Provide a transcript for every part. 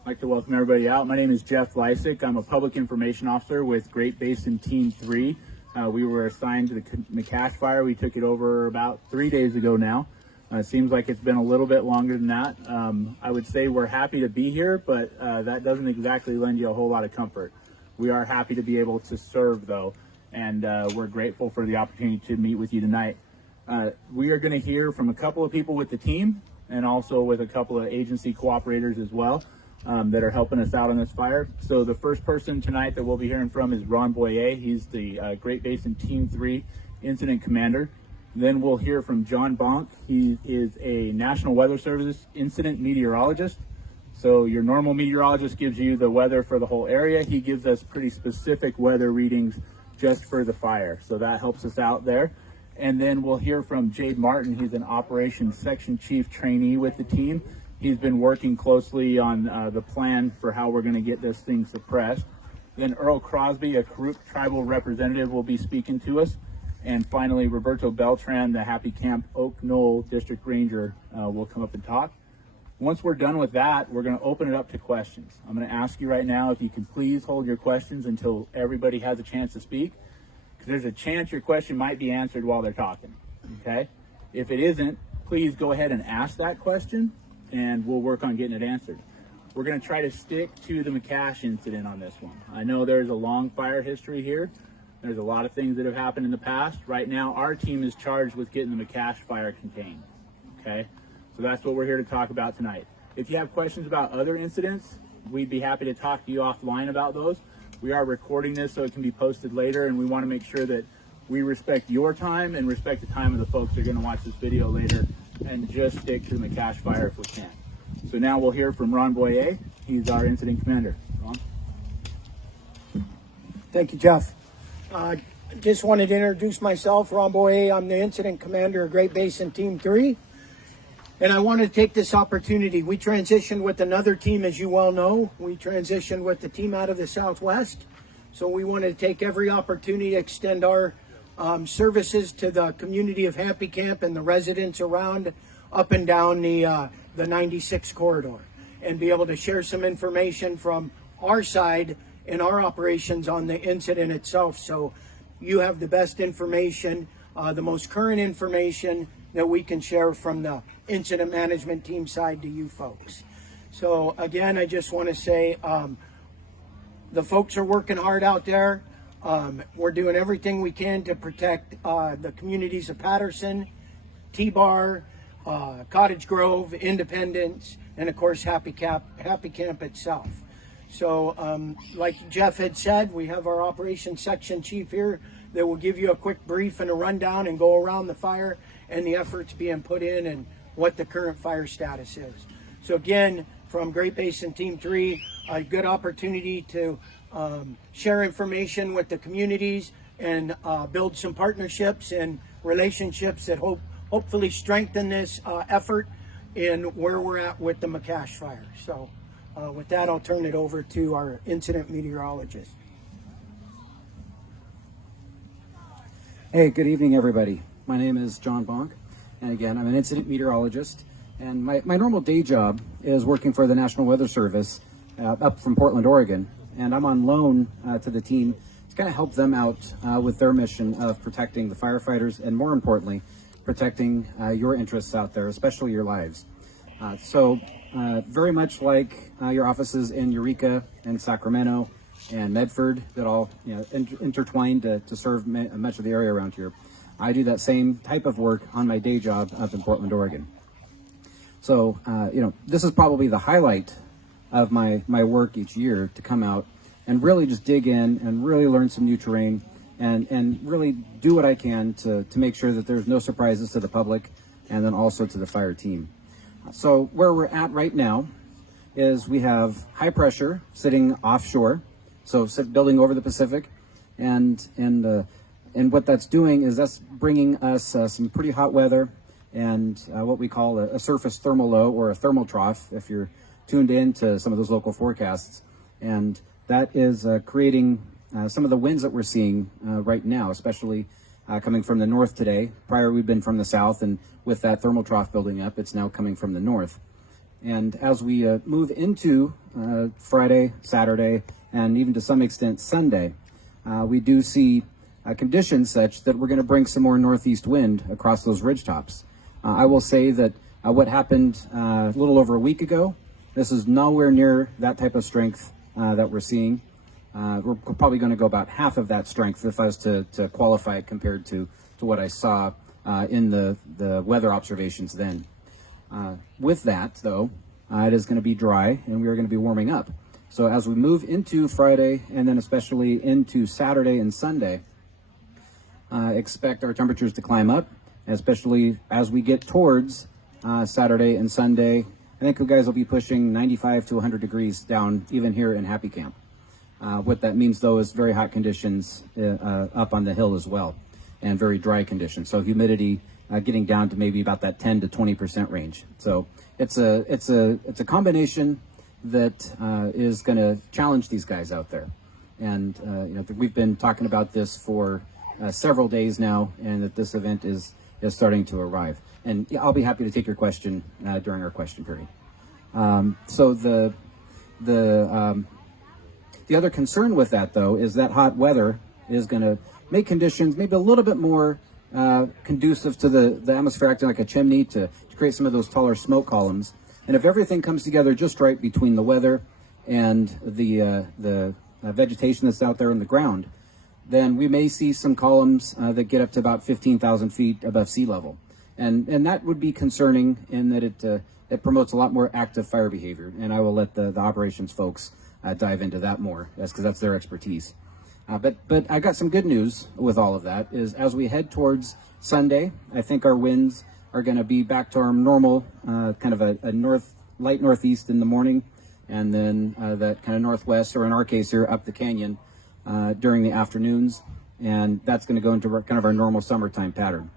I'd like to welcome everybody out. My name is Jeff Lysick. I'm a public information officer with Great Basin Team 3. We were assigned to the McCash fire. We took it over about 3 days ago now. It seems like it's been a little bit longer than that. I would say we're happy to be here, but that doesn't exactly lend you a whole lot of comfort. We are happy to be able to serve, though, and we're grateful for the opportunity to meet with you tonight. We are going to hear from a couple of people with the team and also with a couple of agency cooperators as well that are helping us out on this fire. So the first person tonight that we'll be hearing from is Ron Boyle. He's the Great Basin Team 3 Incident Commander. Then we'll hear from John Bonk. He is a National Weather Service Incident Meteorologist. So your normal meteorologist gives you the weather for the whole area. He gives us pretty specific weather readings just for the fire. So that helps us out there. And then we'll hear from Jade Martin. He's an Operations Section Chief Trainee with the team. He's been working closely on the plan for how we're going to get this thing suppressed. Then Earl Crosby, a Karuk tribal representative, will be speaking to us. And finally, Roberto Beltran, the Happy Camp Oak Knoll District Ranger, will come up and talk. Once we're done with that, we're going to open it up to questions. I'm going to ask you right now if you can please hold your questions until everybody has a chance to speak, because there's a chance your question might be answered while they're talking, okay? If it isn't, please go ahead and ask that question, and we'll work on getting it answered. We're going to try to stick to the McCash incident on this one. I know there's a long fire history here. There's a lot of things that have happened in the past. Right now, our team is charged with getting the McCash fire contained, okay? So that's what we're here to talk about tonight. If you have questions about other incidents, we'd be happy to talk to you offline about those. We are recording this so it can be posted later, and we want to make sure that we respect your time and respect the time of the folks that are going to watch this video later, and just stick to the McCash fire if we can. So now we'll hear from Ron Boyer. He's our incident commander. Ron? Thank you, Jeff. Just wanted to introduce myself, Ron Boyer. I'm the incident commander of Great Basin Team 3. And I want to take this opportunity. We transitioned with another team, as you well know. We transitioned with the team out of the Southwest. So we wanted to take every opportunity to extend our services to the community of Happy Camp and the residents around up and down the 96 corridor, and be able to share some information from our side and our operations on the incident itself. So you have the best information, the most current information that we can share from the incident management team side to you folks. So again, I just want to say the folks are working hard out there. We're doing everything we can to protect the communities of Patterson, T-Bar, Cottage Grove, Independence, and of course Happy Camp itself. So like Jeff had said, we have our operations section chief here that will give you a quick brief and a rundown and go around the fire and the efforts being put in and what the current fire status is. So again, from Great Basin Team 3, a good opportunity to share information with the communities and build some partnerships and relationships that hopefully strengthen this effort in where we're at with the McCash fire. So with that, I'll turn it over to our incident meteorologist. Hey, good evening, everybody. My name is John Bonk, and again, I'm an incident meteorologist, and my normal day job is working for the National Weather Service up from Portland, Oregon, and I'm on loan to the team to kind of help them out with their mission of protecting the firefighters, and more importantly, protecting your interests out there, especially your lives. So very much like your offices in Eureka and Sacramento and Medford that all intertwined to serve much of the area around here, I do that same type of work on my day job up in Portland, Oregon. So this is probably the highlight of my work each year, to come out and really just dig in and really learn some new terrain and really do what I can to make sure that there's no surprises to the public and then also to the fire team. So where we're at right now is we have high pressure sitting offshore, so building over the Pacific, and what that's doing is that's bringing us some pretty hot weather and what we call a surface thermal low, or a thermal trough if you're tuned in to some of those local forecasts, and that is creating some of the winds that we're seeing right now, especially coming from the north today. Prior, we've been from the south, and with that thermal trough building up, it's now coming from the north. And as we move into Friday, Saturday, and even to some extent Sunday, we do see conditions such that we're going to bring some more northeast wind across those ridge tops. I will say that what happened a little over a week ago, this is nowhere near that type of strength that we're seeing. We're probably going to go about half of that strength if I was to qualify it compared to what I saw in the weather observations then. With that, though, it is going to be dry and we are going to be warming up. So as we move into Friday and then especially into Saturday and Sunday, expect our temperatures to climb up, especially as we get towards Saturday and Sunday. I think you guys will be pushing 95 to 100 degrees down even here in Happy Camp. What that means, though, is very hot conditions up on the hill as well, and very dry conditions. So humidity getting down to maybe about that 10 to 20% range. So it's a combination that is going to challenge these guys out there. And we've been talking about this for several days now, and that this event is starting to arrive. And yeah, I'll be happy to take your question during our question period. So the other concern with that, though, is that hot weather is going to make conditions maybe a little bit more conducive to the atmosphere acting like a chimney to create some of those taller smoke columns. And if everything comes together just right between the weather and the vegetation that's out there in the ground, then we may see some columns that get up to about 15,000 feet above sea level. And that would be concerning in that it promotes a lot more active fire behavior. And I will let the operations folks dive into that more, because that's their expertise. But I got some good news with all of that, is as we head towards Sunday, I think our winds are going to be back to our normal kind of a light northeast in the morning, and then that kind of northwest, or in our case here, up the canyon during the afternoons. And that's going to go into kind of our normal summertime pattern.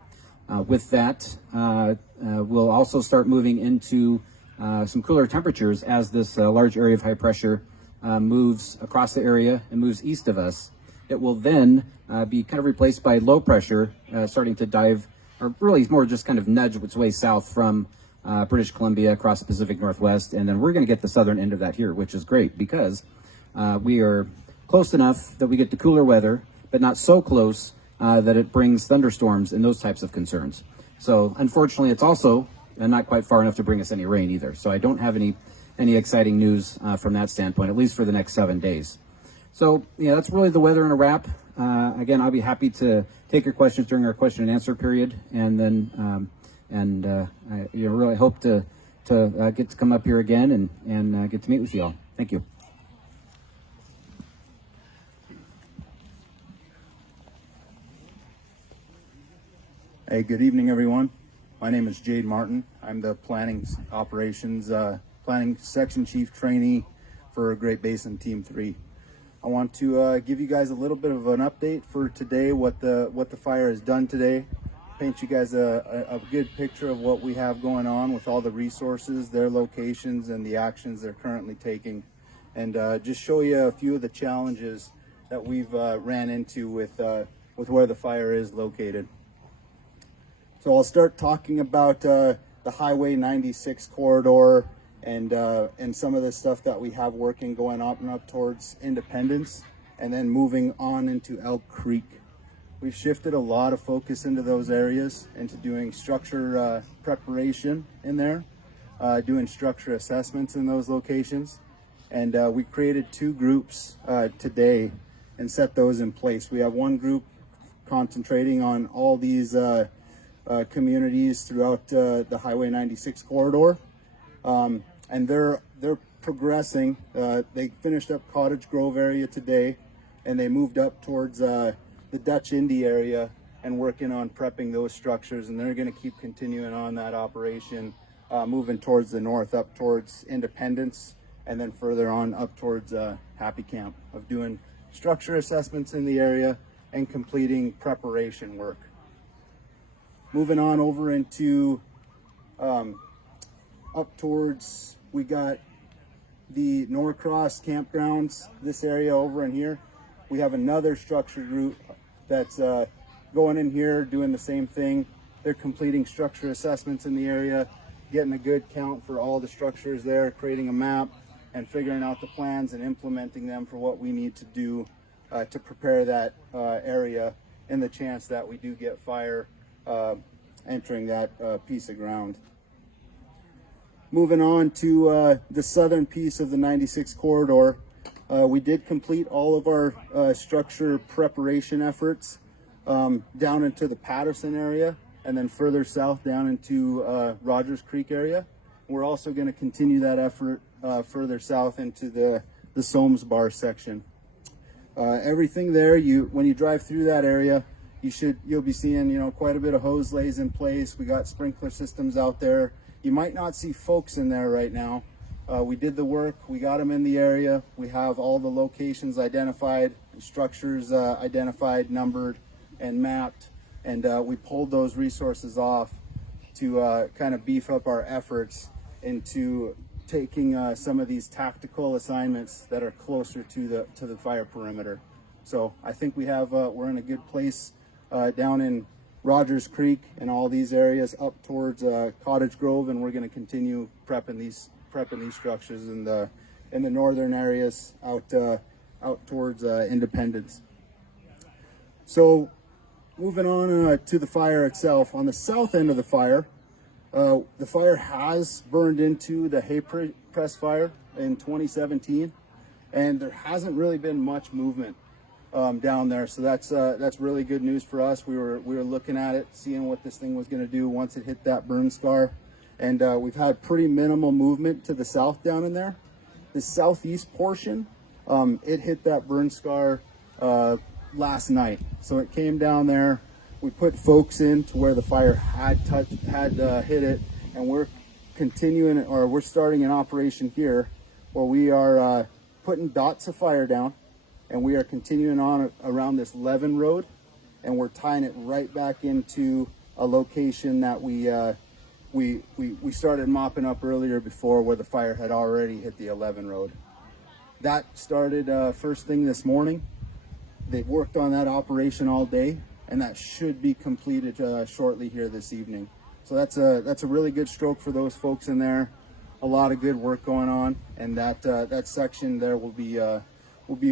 With that, we'll also start moving into some cooler temperatures as this large area of high pressure moves across the area and moves east of us. It will then be kind of replaced by low pressure starting to dive, or really more just kind of nudge its way south from British Columbia across the Pacific Northwest. And then we're going to get the southern end of that here, which is great because we are close enough that we get the cooler weather, but not so close that it brings thunderstorms and those types of concerns. So unfortunately, it's also not quite far enough to bring us any rain either. So I don't have any exciting news from that standpoint, at least for the next 7 days. So yeah, that's really the weather in a wrap. Again, I'll be happy to take your questions during our question and answer period, and then I really hope to get to come up here again and get to meet with you all. Thank you. Hey, good evening, everyone. My name is Jade Martin. I'm the planning section chief trainee for Great Basin Team 3. I want to give you guys a little bit of an update for today, what the fire has done today, paint you guys a good picture of what we have going on with all the resources, their locations, and the actions they're currently taking, and just show you a few of the challenges that we've ran into with where the fire is located. So I'll start talking about the Highway 96 corridor and some of the stuff that we have working going up and up towards Independence, and then moving on into Elk Creek. We've shifted a lot of focus into those areas, into doing structure preparation in there, doing structure assessments in those locations, and we created 2 groups today and set those in place. We have one group concentrating on all these communities throughout the Highway 96 corridor, and they're progressing. They finished up Cottage Grove area today, and they moved up towards the Dutch Indy area and working on prepping those structures, and they're going to keep continuing on that operation, moving towards the north, up towards Independence, and then further on up towards Happy Camp, of doing structure assessments in the area and completing preparation work. Moving on over into up towards, we got the Norcross Campgrounds, this area over in here. We have another structure group that's going in here doing the same thing. They're completing structure assessments in the area, getting a good count for all the structures there, creating a map, and figuring out the plans and implementing them for what we need to do to prepare that area in the chance that we do get fire entering that piece of ground. Moving on to the southern piece of the 96 corridor, we did complete all of our structure preparation efforts down into the Patterson area and then further south down into Rogers Creek area. We're also going to continue that effort further south into the Soames Bar section. Everything there, when you drive through that area, you'll be seeing quite a bit of hose lays in place. We got sprinkler systems out there. You might not see folks in there right now. We did the work. We got them in the area. We have all the locations identified, structures identified, numbered, and mapped. And we pulled those resources off to kind of beef up our efforts into taking some of these tactical assignments that are closer to the fire perimeter. So I think we're in a good place down in Rogers Creek and all these areas up towards Cottage Grove, and we're going to continue prepping these structures in the northern areas out towards Independence. So moving on to the fire itself, on the south end of the fire has burned into the hay press fire in 2017, and there hasn't really been much movement down there. So that's really good news for us. We were looking at it, seeing what this thing was going to do once it hit that burn scar, and we've had pretty minimal movement to the south down in there. The southeast portion, it hit that burn scar last night. So it came down there. We put folks in to where the fire had hit it, and we're starting an operation here where we are putting dots of fire down, and we are continuing on around this Levin Road, and we're tying it right back into a location that we started mopping up earlier before, where the fire had already hit the 11 Road. That started first thing this morning. They worked on that operation all day, and that should be completed shortly here this evening. So that's a really good stroke for those folks in there. A lot of good work going on, and that section there will be a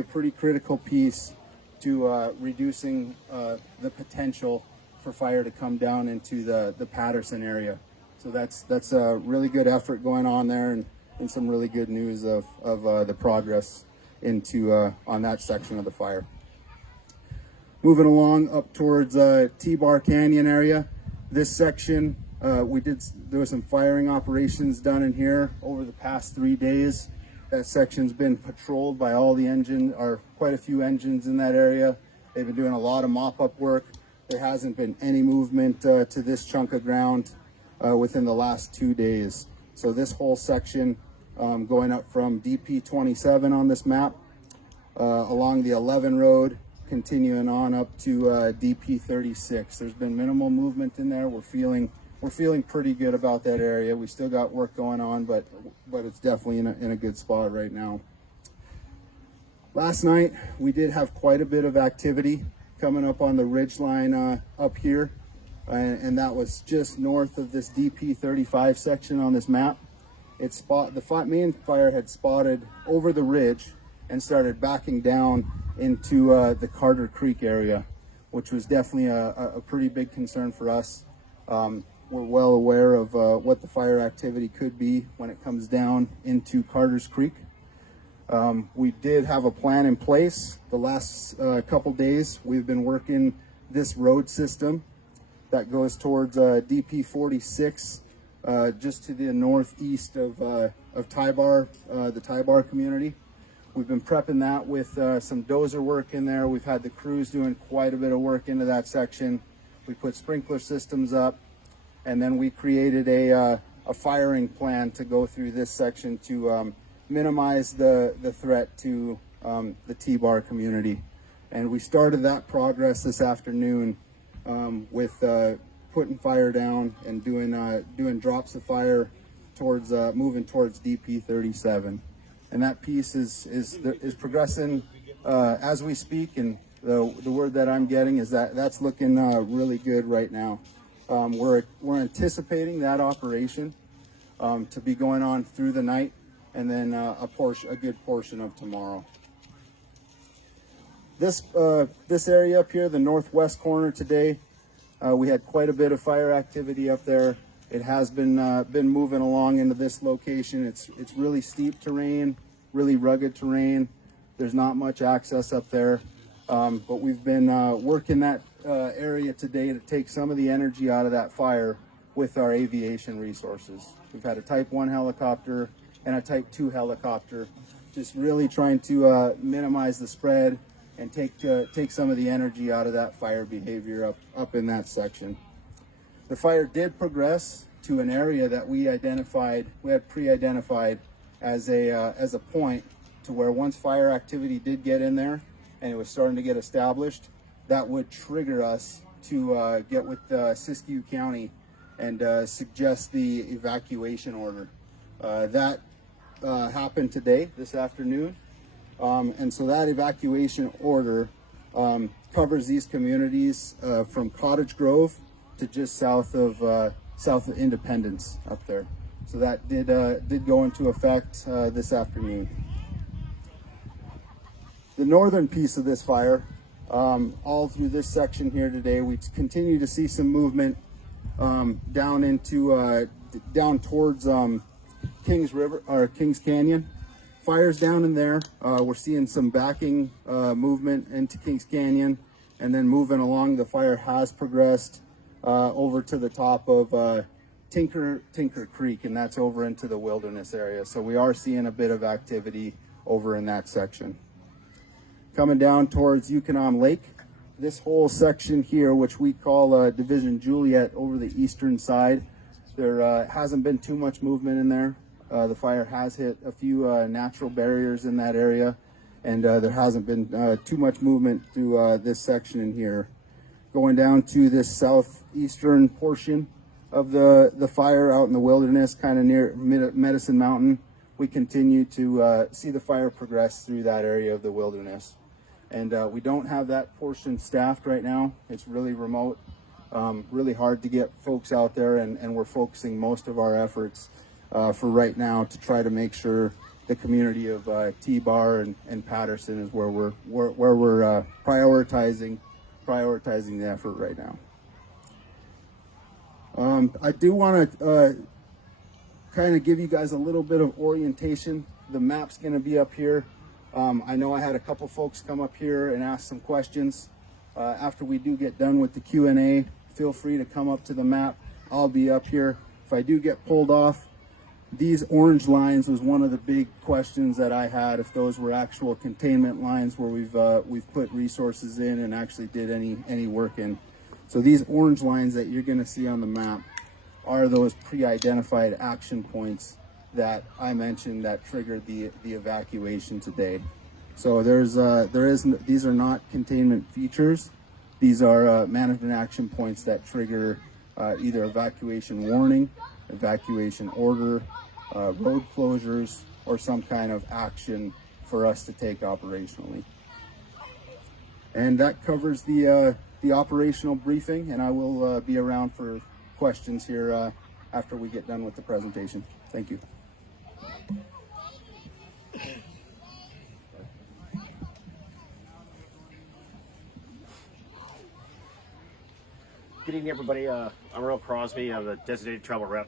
pretty critical piece to reducing the potential for fire to come down into the Patterson area. So that's a really good effort going on there, and some really good news of the progress into on that section of the fire. Moving along up towards T-Bar Canyon area, this section there was some firing operations done in here over the past 3 days. That section's been patrolled by all the quite a few engines in that area. They've been doing a lot of mop-up work. There hasn't been any movement to this chunk of ground within the last 2 days. So this whole section going up from DP 27 on this map along the 11 Road, continuing on up to DP 36. There's been minimal movement in there. We're feeling pretty good about that area. We still got work going on, but it's definitely in a good spot right now. Last night we did have quite a bit of activity coming up on the ridge line up here, and that was just north of this DP 35 section on this map. The main fire had spotted over the ridge and started backing down into the Carter Creek area, which was definitely a pretty big concern for us. We're well aware of what the fire activity could be when it comes down into Carter's Creek. We did have a plan in place. The last couple days, we've been working this road system that goes towards DP 46, just to the northeast of Tybar, the Tybar community. We've been prepping that with some dozer work in there. We've had the crews doing quite a bit of work into that section. We put sprinkler systems up, and then we created a firing plan to go through this section to minimize the threat to the T-Bar community. And we started that progress this afternoon with putting fire down and doing drops of fire towards moving towards DP 37. And that piece is progressing as we speak, and the word that I'm getting is that's looking really good right now. We're anticipating that operation to be going on through the night, and then a good portion of tomorrow. This area up here, the northwest corner today, we had quite a bit of fire activity up there. It has been moving along into this location. It's really steep terrain, really rugged terrain. There's not much access up there, but we've been working that area today to take some of the energy out of that fire with our aviation resources. We've had a Type 1 helicopter and a Type 2 helicopter, just really trying to minimize the spread and take some of the energy out of that fire behavior up in that section. The fire did progress to an area that we had pre-identified as a point to where once fire activity did get in there and it was starting to get established, that would trigger us to get with Siskiyou County and suggest the evacuation order. That happened today, this afternoon. And so that evacuation order covers these communities from Cottage Grove to just south of Independence up there. So that did go into effect this afternoon. The northern piece of this fire, all through this section here today, we continue to see some movement down towards Kings River or Kings Canyon. Fires down in there. We're seeing some backing movement into Kings Canyon, and then moving along, the fire has progressed over to the top of Tinker Creek, and that's over into the wilderness area. So we are seeing a bit of activity over in that section. Coming down towards Yukonom Lake, this whole section here, which we call Division Juliet over the eastern side, there hasn't been too much movement in there. The fire has hit a few natural barriers in that area, and there hasn't been too much movement through this section in here. Going down to this southeastern portion of the fire out in the wilderness, kind of near Medicine Mountain, we continue to see the fire progress through that area of the wilderness. And we don't have that portion staffed right now. It's really remote, really hard to get folks out there, and we're focusing most of our efforts for right now to try to make sure the community of T-Bar and Patterson is where we're prioritizing the effort right now. I do want to kind of give you guys a little bit of orientation. The map's going to be up here. I know I had a couple folks come up here and ask some questions. After we do get done with the Q&A, feel free to come up to the map. I'll be up here. If I do get pulled off, these orange lines was one of the big questions that I had, if those were actual containment lines where we've put resources in and actually did any work in. So these orange lines that you're going to see on the map are those pre-identified action points that I mentioned that triggered the evacuation today. So these are not containment features. These are management action points that trigger either evacuation warning, evacuation order, road closures, or some kind of action for us to take operationally. And that covers the operational briefing, and I will be around for questions here after we get done with the presentation. Thank you. Good evening, everybody. I'm Earl Crosby. I'm the designated travel rep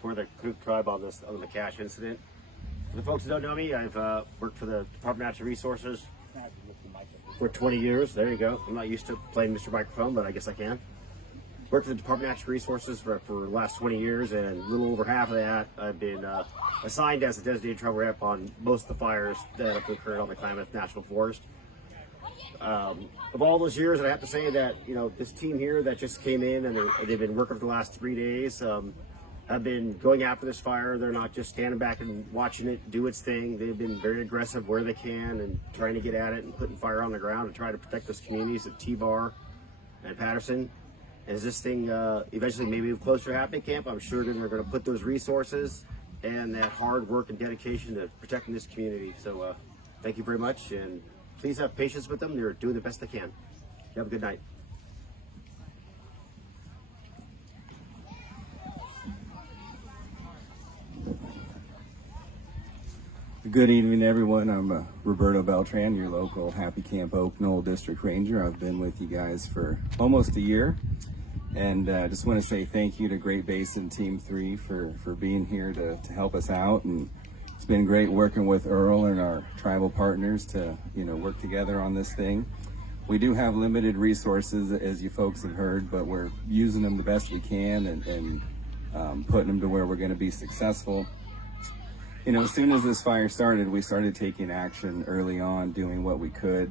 for the Creek tribe on the McCash incident. For the folks who don't know me, I've worked for the Department of Natural Resources for 20 years. There you go. I'm not used to playing Mr. Microphone, but I guess I can. Worked for the Department of Natural Resources for the last 20 years, and a little over half of that I've been assigned as a designated travel rep on most of the fires that have occurred on the Klamath National Forest. Of all those years, I have to say that, you know, this team here that just came in and they've been working for the last 3 days, have been going after this fire. They're not just standing back and watching it do its thing. They've been very aggressive where they can and trying to get at it and putting fire on the ground to try to protect those communities of T-Bar and Patterson. As this thing eventually maybe move closer to Happy Camp, I'm sure then they're going to put those resources and that hard work and dedication to protecting this community. So thank you very much, and please have patience with them. They're doing the best they can. You have a good night. Good evening, everyone. I'm Roberto Beltran, your local Happy Camp Oak Knoll District Ranger. I've been with you guys for almost a year, and I just want to say thank you to Great Basin Team 3 for being here to help us out. And it's been great working with Earl and our tribal partners to work together on this thing. We do have limited resources, as you folks have heard, but we're using them the best we can and putting them to where we're going to be successful. As soon as this fire started, we started taking action early on, doing what we could,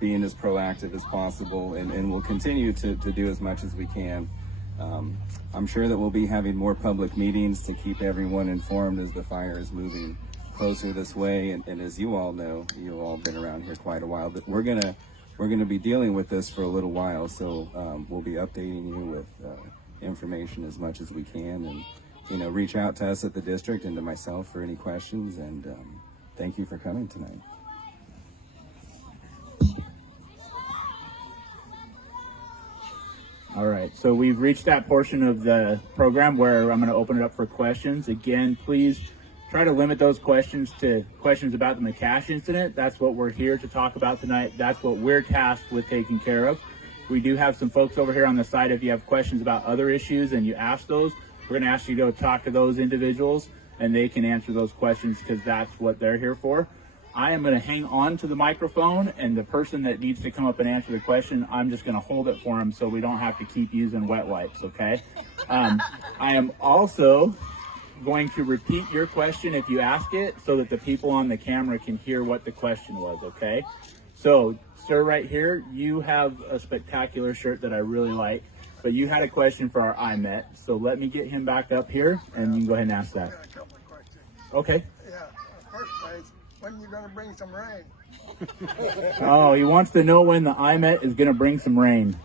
being as proactive as possible, and we'll continue to do as much as we can. I'm sure that we'll be having more public meetings to keep everyone informed as the fire is moving closer this way. And as you all know, you've all been around here quite a while, but we're gonna be dealing with this for a little while, so we'll be updating you with information as much as we can, and reach out to us at the district and to myself for any questions. And thank you for coming tonight. All right, so we've reached that portion of the program where I'm going to open it up for questions. Again, please try to limit those questions to questions about the McCash incident. That's what we're here to talk about tonight. That's what we're tasked with taking care of. We do have some folks over here on the side. If you have questions about other issues and you ask those, we're going to ask you to go talk to those individuals and they can answer those questions, because that's what they're here for. I am going to hang on to the microphone, and the person that needs to come up and answer the question, I'm just going to hold it for them so we don't have to keep using wet wipes, okay? I am also going to repeat your question if you ask it, so that the people on the camera can hear what the question was, okay? So, sir, right here, you have a spectacular shirt that I really like, but you had a question for our IMET, so let me get him back up here, and you can go ahead and ask that. I got a couple of questions. Okay. Yeah, first place, when are you going to bring some rain? Oh, he wants to know when the IMET is going to bring some rain.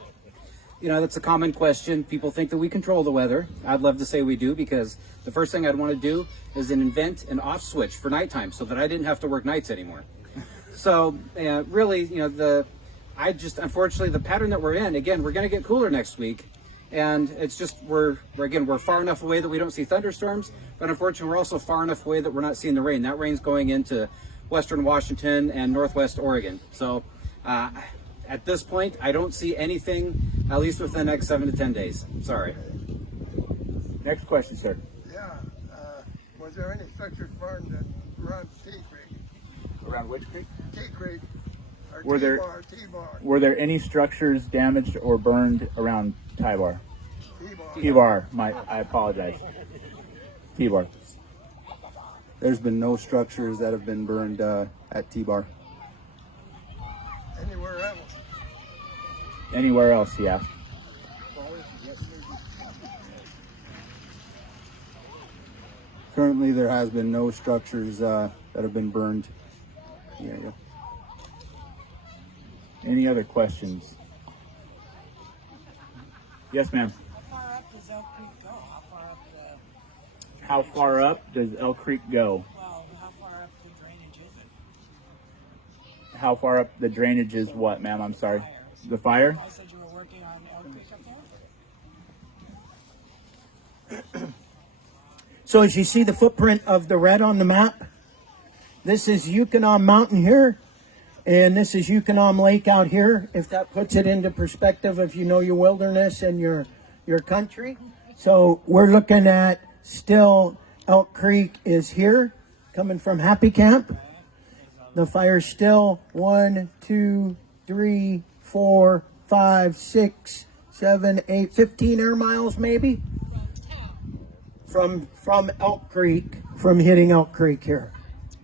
That's a common question. People think that we control the weather. I'd love to say we do, because the first thing I'd want to do is invent an off switch for nighttime so that I didn't have to work nights anymore. So really, unfortunately, the pattern that we're in, again, we're going to get cooler next week. And it's just, we're far enough away that we don't see thunderstorms, but unfortunately we're also far enough away that we're not seeing the rain. That rain's going into western Washington and northwest Oregon. So at this point, I don't see anything, at least within the next 7 to 10 days. Sorry. Next question, sir. Yeah, was there any structures burned around T Creek? Around which creek? T Creek, or Were there- T-Bar, Were there any structures damaged or burned around T-Bar? T-Bar. T-Bar, I apologize. T-Bar. There's been no structures that have been burned at T-Bar. Anywhere else? Anywhere else, he asked. Currently, there has been no structures that have been burned. Yeah. Any other questions? Yes, ma'am. How far up does Elk Creek go? How far up does Elk Creek go? Well, how far up the drainage is it? How far up the drainage is what, ma'am? I'm sorry. The fire? I said you were working on Elk Creek up there? So as you see the footprint of the red on the map, this is Yukonom Mountain here, and this is Yukonom Lake out here, if that puts it into perspective, if you know your wilderness and your country. So we're looking at still Elk Creek is here, coming from Happy Camp. The fire's still 1, 2, 3, 4, 5, 6, 7, 8, 15 air miles maybe from Elk Creek, from hitting Elk Creek here.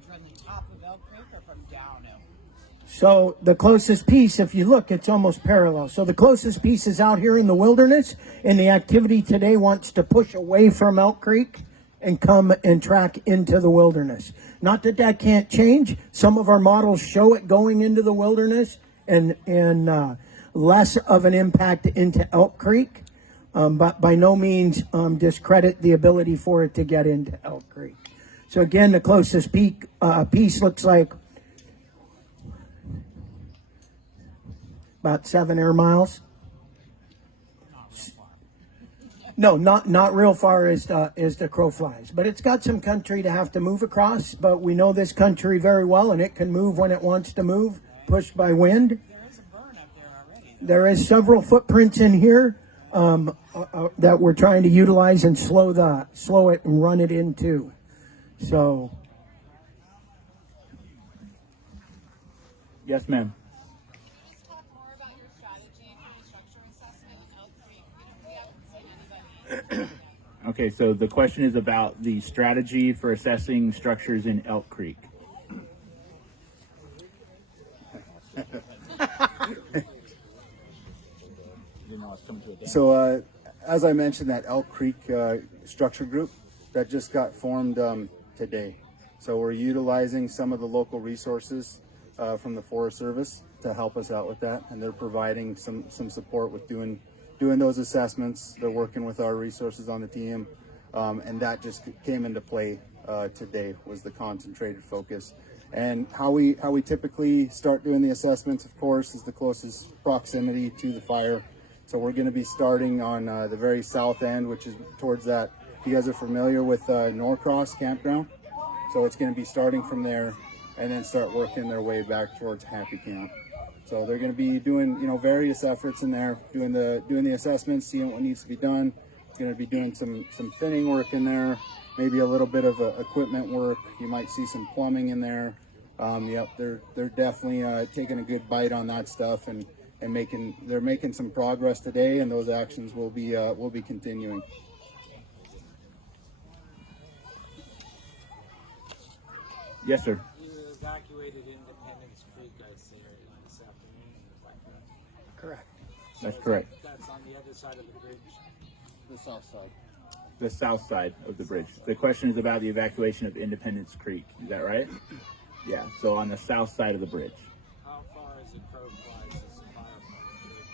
From the top of Elk Creek or from downhill? So the closest piece, if you look, it's almost parallel. So the closest piece is out here in the wilderness, and the activity today wants to push away from Elk Creek and come and track into the wilderness. Not that that can't change. Some of our models show it going into the wilderness and less of an impact into Elk Creek, but by no means discredit the ability for it to get into Elk Creek. So again, the closest piece looks like about 7 air miles. No, not real far as the crow flies, but it's got some country to have to move across. But we know this country very well, and it can move when it wants to move, pushed by wind. There is several footprints in here that we're trying to utilize and slow it and run it into. So, Yes, ma'am. Let's talk more about your strategy and how structure assessment in Elk Creek. We haven't seen anybody. Okay, so the question is about the strategy for assessing structures in Elk Creek. So, as I mentioned, that Elk Creek structure group that just got formed today. So we're utilizing some of the local resources from the Forest Service to help us out with that, and they're providing some support with doing those assessments. They're working with our resources on the team, and that just came into play today. Was the concentrated focus. And how we typically start doing the assessments, of course, is the closest proximity to the fire. So we're going to be starting on the very south end, which is towards that. You guys are familiar with Norcross Campground, so it's going to be starting from there and then start working their way back towards Happy Camp. So they're going to be doing various efforts in there, doing the assessments, seeing what needs to be done. Going to be doing some thinning work in there, maybe a little bit of equipment work. You might see some plumbing in there. Yep, they're definitely taking a good bite on that stuff and they're making some progress today, and those actions will be continuing. Yes, sir. You evacuated Independence Creek this afternoon, like that. correct. That's correct. That's on the other side of the bridge. The south side. The south side of the bridge. The question is about the evacuation of Independence Creek. Is that right? Yeah, so on the south side of the bridge. How far is the crow flies as far from the bridge?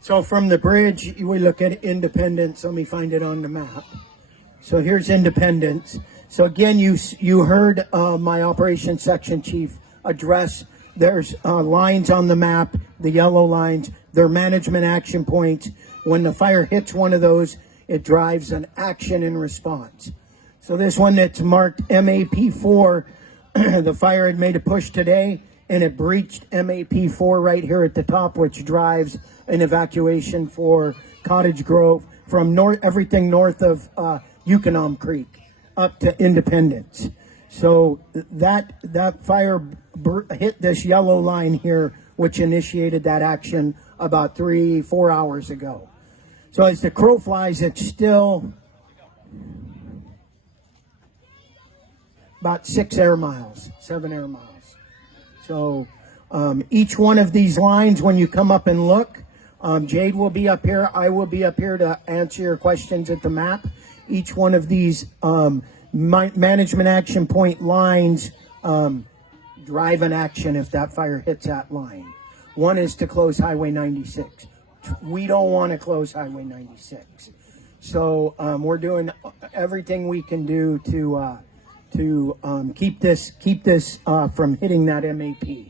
So from the bridge, we look at Independence. Let me find it on the map. So here's Independence. So again, you heard my operations section chief address. There's lines on the map, the yellow lines. They're management action points. When the fire hits one of those, it drives an action in response. So this one that's marked MAP4, the fire had made a push today, and it breached MAP4 right here at the top, which drives an evacuation for Cottage Grove from everything north of Yukonom Creek up to Independence. So that fire hit this yellow line here, which initiated that action about 3-4 hours ago. So as the crow flies, it's still about 7 air miles. So each one of these lines, when you come up and look, Jade will be up here. I will be up here to answer your questions at the map. Each one of these management action point lines drive an action if that fire hits that line. One is to close Highway 96. We don't want to close Highway 96. So we're doing everything we can do to keep this from hitting that MAP.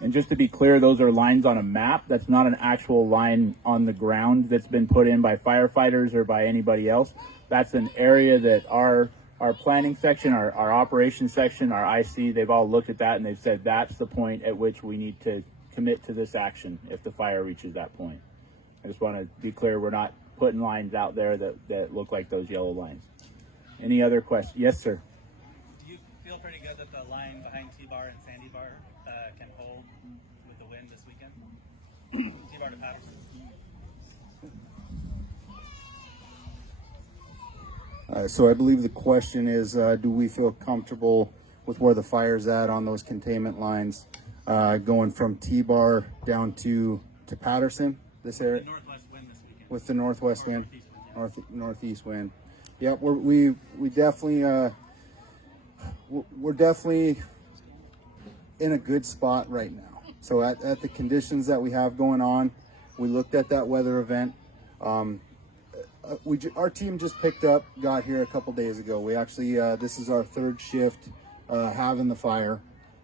And just to be clear, those are lines on a map. That's not an actual line on the ground that's been put in by firefighters or by anybody else. That's an area that our planning section, our operations section, our IC, they've all looked at that and they've said that's the point at which we need to commit to this action if the fire reaches that point. I just want to be clear, we're not putting lines out there that look like those yellow lines. Any other questions? Yes, sir. Do you feel pretty good that the line behind T-Bar and Sandy Bar can hold with the wind this weekend? T-Bar to Patterson? So I believe the question is, do we feel comfortable with where the fire's at on those containment lines, going from T-Bar down to Patterson, this area? The northwest wind this weekend. With the northwest wind, northeast wind. Yep, we definitely we're definitely in a good spot right now. So at the conditions that we have going on, we looked at that weather event. Our team just got here a couple days ago. We actually this is our third shift having the fire,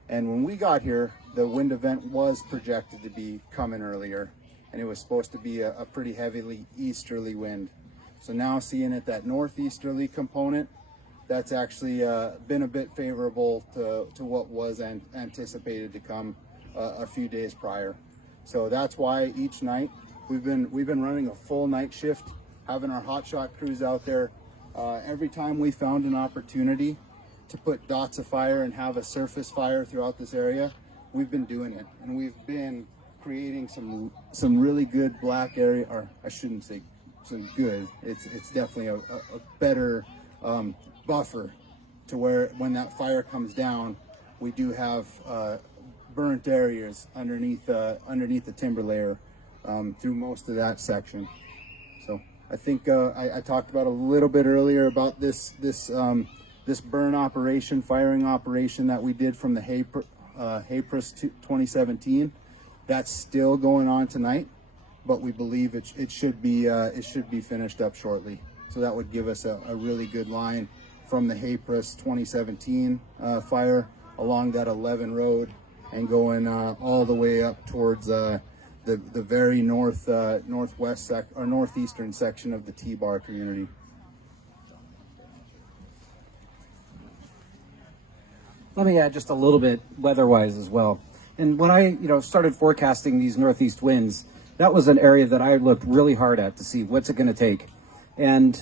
and when we got here, the wind event was projected to be coming earlier, and it was supposed to be a pretty heavily easterly wind. So now seeing it that northeasterly component, that's actually been a bit favorable to what was anticipated to come a few days prior. So that's why each night we've been running a full night shift, having our hotshot crews out there. Every time we found an opportunity to put dots of fire and have a surface fire throughout this area, we've been doing it, and we've been creating some really good black area, or I shouldn't say some good. It's definitely a better buffer to where when that fire comes down, we do have burnt areas underneath the timber layer through most of that section. So I think I talked about a little bit earlier about this burn operation, firing operation that we did from the Haypress 2017. That's still going on tonight, but we believe it should be finished up shortly. So that would give us a really good line from the Haypress 2017 fire along that 11 road and going all the way up towards the very northwest or northeastern section of the T-Bar community. Let me add just a little bit weather-wise as well. And when I, started forecasting these northeast winds, that was an area that I looked really hard at to see what's it going to take. And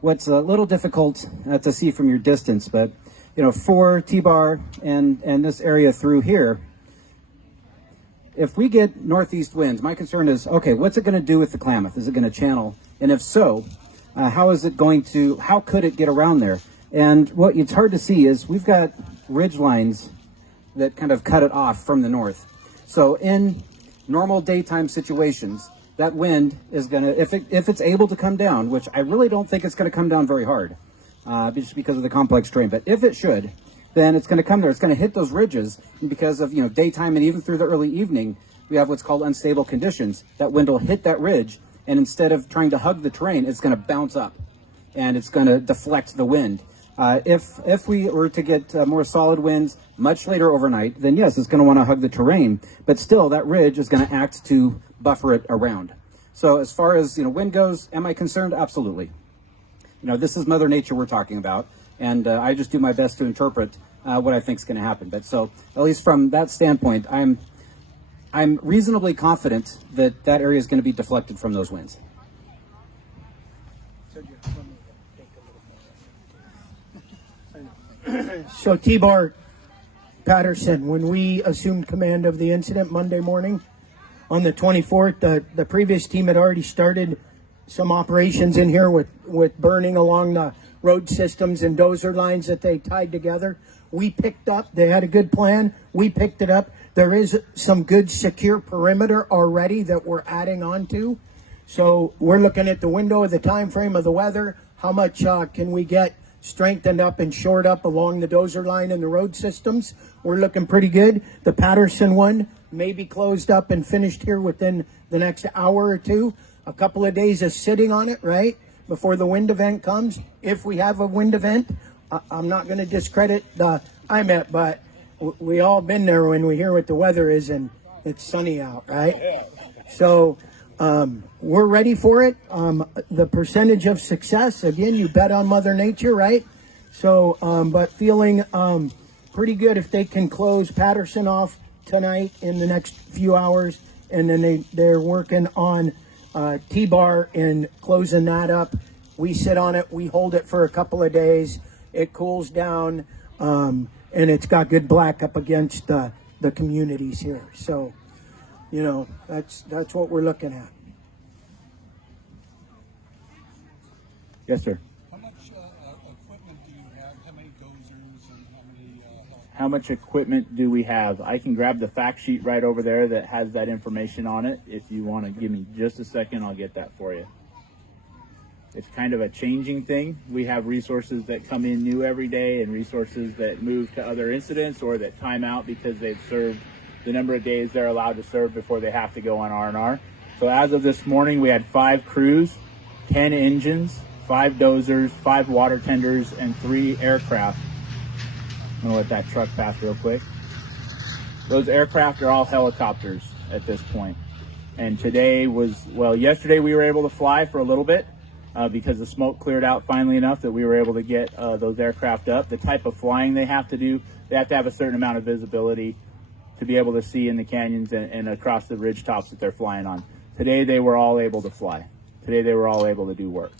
what's a little difficult to see from your distance, but for T-Bar and this area through here, if we get northeast winds, my concern is, okay, what's it going to do with the Klamath? Is it going to channel? And if so, how could it get around there? And what it's hard to see is we've got ridge lines that kind of cut it off from the north. So in normal daytime situations, that wind is going to, if it's able to come down, which I really don't think it's going to come down very hard, just because of the complex terrain, but if it should, then it's going to come there. It's going to hit those ridges, and because of daytime and even through the early evening, we have what's called unstable conditions. That wind will hit that ridge, and instead of trying to hug the terrain, it's going to bounce up, and it's going to deflect the wind. If we were to get more solid winds much later overnight, then yes, it's going to want to hug the terrain, but still that ridge is going to act to buffer it around. So as far as wind goes, am I concerned? Absolutely. This is Mother Nature we're talking about, and I just do my best to interpret what I think is going to happen. But so at least from that standpoint, I'm reasonably confident that that area is going to be deflected from those winds. So T-Bar Patterson, when we assumed command of the incident Monday morning on the 24th, the previous team had already started some operations in here with burning along the road systems and dozer lines that they tied together. We picked up, they had a good plan, we picked it up. There is some good secure perimeter already that we're adding on to. So we're looking at the window of the time frame of the weather, how much can we get strengthened up and shored up along the dozer line and the road systems. We're looking pretty good. The Patterson one may be closed up and finished here within the next hour or two. A couple of days of sitting on it, right, before the wind event comes. If we have a wind event, I'm not going to discredit the IMET, but we all been there when we hear what the weather is and it's sunny out, right? So we're ready for it. The percentage of success, again, you bet on Mother Nature, right? So, but feeling pretty good if they can close Patterson off tonight in the next few hours, and then they're working on T-Bar and closing that up. We sit on it, we hold it for a couple of days, it cools down, and it's got good black up against the communities here. So, that's what we're looking at. Yes, sir. How much equipment do you have? How many dozers and how many? How much equipment do we have? I can grab the fact sheet right over there that has that information on it. If you want to give me just a second, I'll get that for you. It's kind of a changing thing. We have resources that come in new every day and resources that move to other incidents or that time out because they've served the number of days they're allowed to serve before they have to go on R&R. So as of this morning, we had 5 crews, 10 engines, 5 dozers, 5 water tenders, and 3 aircraft. I'm gonna let that truck pass real quick. Those aircraft are all helicopters at this point. And today was, well, yesterday we were able to fly for a little bit because the smoke cleared out finally enough that we were able to get those aircraft up. The type of flying they have to do, they have to have a certain amount of visibility to be able to see in the canyons and across the ridge tops that they're flying on. Today they were all able to fly. Today they were all able to do work.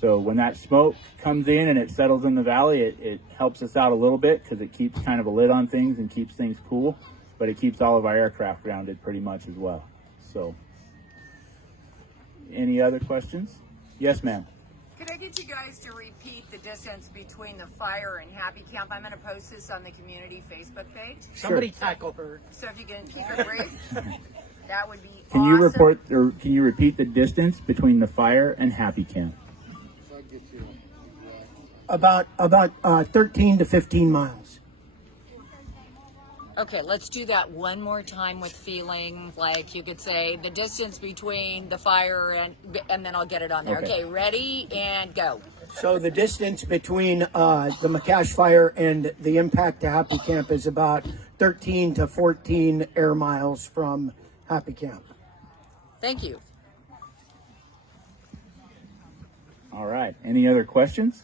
So when that smoke comes in and it settles in the valley, it helps us out a little bit because it keeps kind of a lid on things and keeps things cool, but it keeps all of our aircraft grounded pretty much as well. So, any other questions? Yes, ma'am. Could I get you guys to repeat the distance between the fire and Happy Camp? I'm going to post this on the community Facebook page. Somebody tackle her. So if you can keep it brief, that would be Can awesome. can you repeat the distance between the fire and Happy Camp? About 13 to 15 miles. Okay, let's do that one more time with feeling. Like you could say the distance between the fire and then I'll get it on there. Okay, ready and go. So the distance between the McCash fire and the impact to Happy Camp is about 13 to 14 air miles from Happy Camp. Thank you. All right. Any other questions?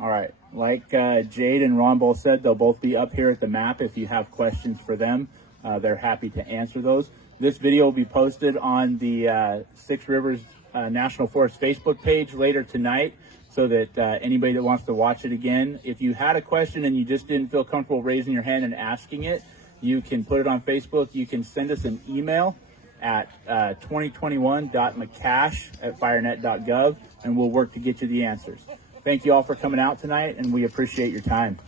All right. Like Jade and Ron both said, they'll both be up here at the map if you have questions for them. They're happy to answer those. This video will be posted on the Six Rivers National Forest Facebook page later tonight so that anybody that wants to watch it again, if you had a question and you just didn't feel comfortable raising your hand and asking it, you can put it on Facebook. You can send us an email at 2021.mccash@firenet.gov, and we'll work to get you the answers. Thank you all for coming out tonight, and we appreciate your time.